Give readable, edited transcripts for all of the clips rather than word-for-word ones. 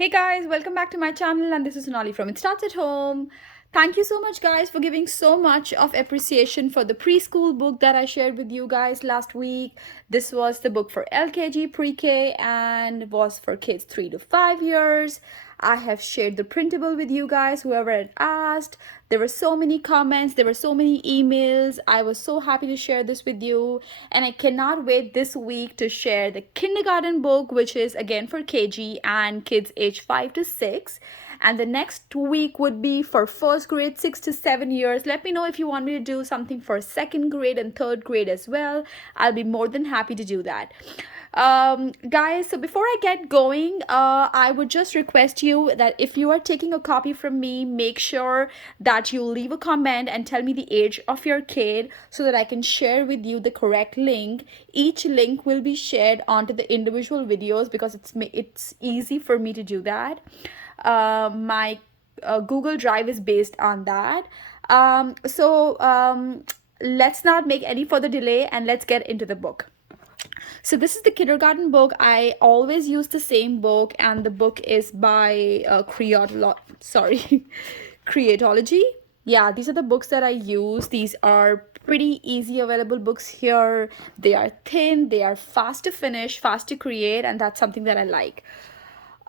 Hey guys, welcome back to my channel, and this is Sonali from It Starts at Home. Thank you so much guys for giving so much of appreciation for the preschool book that I shared with you guys last week. This was the book for LKG pre-K and was for kids 3 to 5 years. I have shared the printable with you guys, whoever had asked. There were so many comments, there were so many emails. I was so happy to share this with you, and I cannot wait this week to share the kindergarten book, which is again for KG and kids age 5 to 6. And the next week would be for first grade 6 to 7 years. Let me know if you want me to do something for second grade and third grade as well. I'll be more than happy to do that. Guys, so before I get going, I would just request you that if you are taking a copy from me, make sure that you leave a comment and tell me the age of your kid so that I can share with you the correct link. Each link will be shared onto the individual videos because it's easy for me to do that. My Google Drive is based on that. Let's not make any further delay and let's get into the book. So this is the kindergarten book. I always use the same book, and the book is by Creatology. Yeah, these are the books that I use. These are pretty easy available books here. They are thin, they are fast to finish, fast to create, and that's something that I like.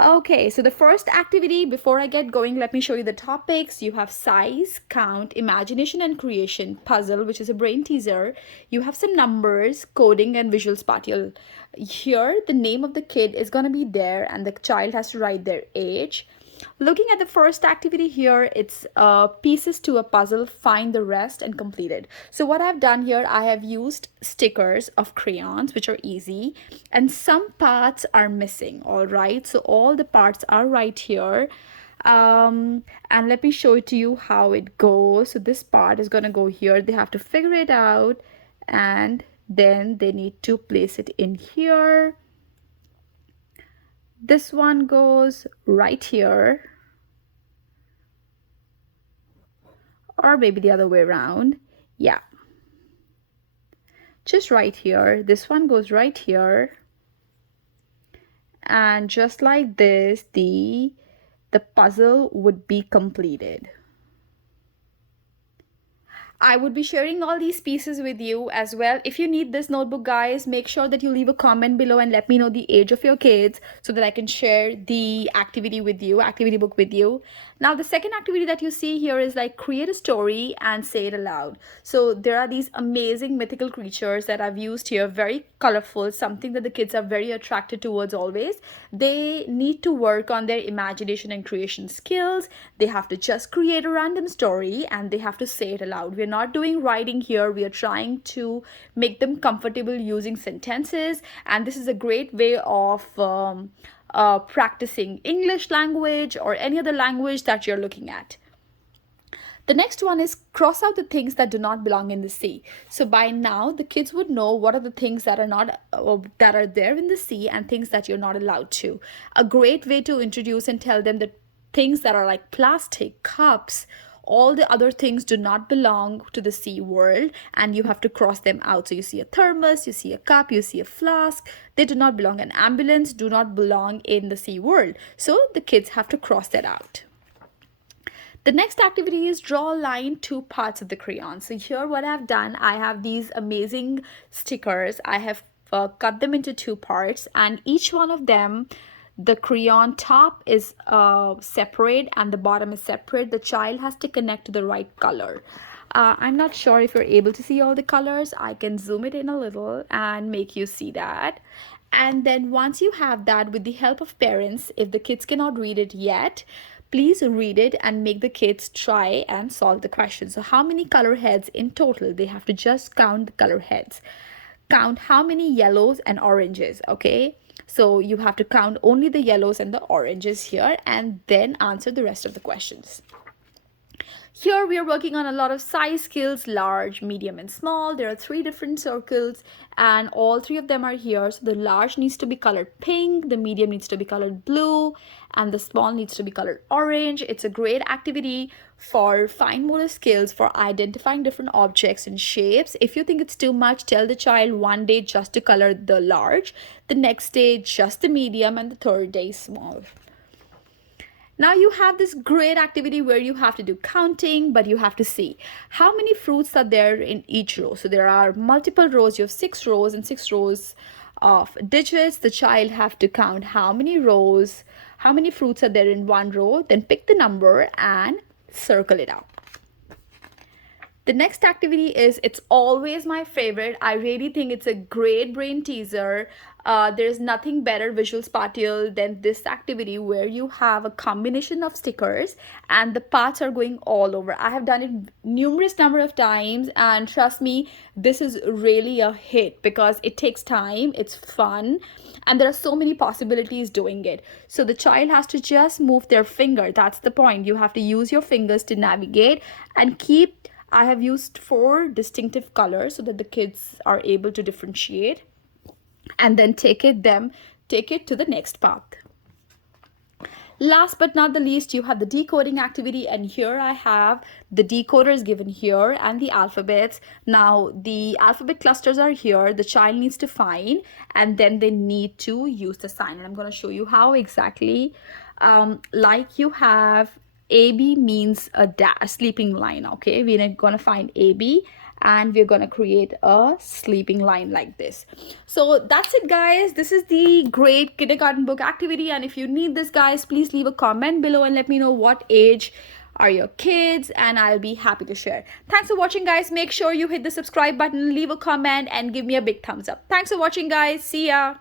Okay, so the first activity, before I get going, let me show you the topics. You have size, count, imagination and creation, puzzle, which is a brain teaser. You have some numbers, coding and visual spatial. Here, the name of the kid is going to be there and the child has to write their age. Looking at the first activity here, it's pieces to a puzzle, find the rest and complete it. So what I've done here, I have used stickers of crayons, which are easy, and some parts are missing. All right, so all the parts are right here. And let me show it to you how it goes. So this part is going to go here. They have to figure it out, and then they need to place it in here. This one goes right here, or maybe the other way around. Yeah, just right here. This one goes right here, and just like this, the puzzle would be completed. I would be sharing all these pieces with you as well. If you need this notebook, guys, make sure that you leave a comment below and let me know the age of your kids so that I can share the activity with you, activity book with you. Now, the second activity that you see here is like create a story and say it aloud. So there are these amazing mythical creatures that I've used here, very colorful, something that the kids are very attracted towards always. They need to work on their imagination and creation skills. They have to just create a random story and they have to say it aloud. We're not doing writing here. We are trying to make them comfortable using sentences, and this is a great way of practicing English language or any other language that you're looking at. The next one is cross out the things that do not belong in the sea. So by now the kids would know what are the things that are not that are there in the sea and things that you're not allowed to. A great way to introduce and tell them that things that are like plastic, cups, all the other things do not belong to the sea world, and you have to cross them out. So you see a thermos, you see a cup, you see a flask, they do not belong. An ambulance do not belong in the sea world, so the kids have to cross that out. The next activity is draw a line to parts of the crayon. So here what I've done, I have these amazing stickers. I have cut them into two parts, and each one of them, the crayon top is separate and the bottom is separate. The child has to connect to the right color. I'm not sure if you're able to see all the colors. I can zoom it in a little and make you see that. And then once you have that, with the help of parents, if the kids cannot read it yet, please read it and make the kids try and solve the question. So how many color heads in total? They have to just count the color heads. Count how many yellows and oranges, okay? So you have to count only the yellows and the oranges here and then answer the rest of the questions. Here we are working on a lot of size skills, large, medium and small. There are 3 different circles and all 3 of them are here. So the large needs to be colored pink, the medium needs to be colored blue, and the small needs to be colored orange. It's a great activity for fine motor skills, for identifying different objects and shapes. If you think it's too much, tell the child one day just to color the large, the next day just the medium, and the third day small. Now you have this great activity where you have to do counting, but you have to see how many fruits are there in each row. So there are multiple rows. You have 6 rows and 6 rows of digits. The child have to count how many rows, how many fruits are there in one row, then pick the number and circle it out. The next activity is, it's always my favorite. I really think it's a great brain teaser. There's nothing better visual spatial than this activity where you have a combination of stickers and the parts are going all over. I have done it numerous number of times, and trust me, this is really a hit because it takes time, it's fun, and there are so many possibilities doing it. So the child has to just move their finger. That's the point. You have to use your fingers to navigate and keep. I have used 4 distinctive colors so that the kids are able to differentiate, and then take it to the next path. Last but not the least, you have the decoding activity, and here I have the decoders given here and the alphabets. Now the alphabet clusters are here, the child needs to find, and then they need to use the sign, and I'm going to show you how exactly. Like you have AB means a sleeping line. Okay, we're going to find AB and we're going to create a sleeping line like this. So that's it, guys. This is the great kindergarten book activity, and if you need this, guys, please leave a comment below and let me know what age are your kids, and I'll be happy to share. Thanks for watching, guys. Make sure you hit the subscribe button, leave a comment, and give me a big thumbs up. Thanks for watching, guys. See ya.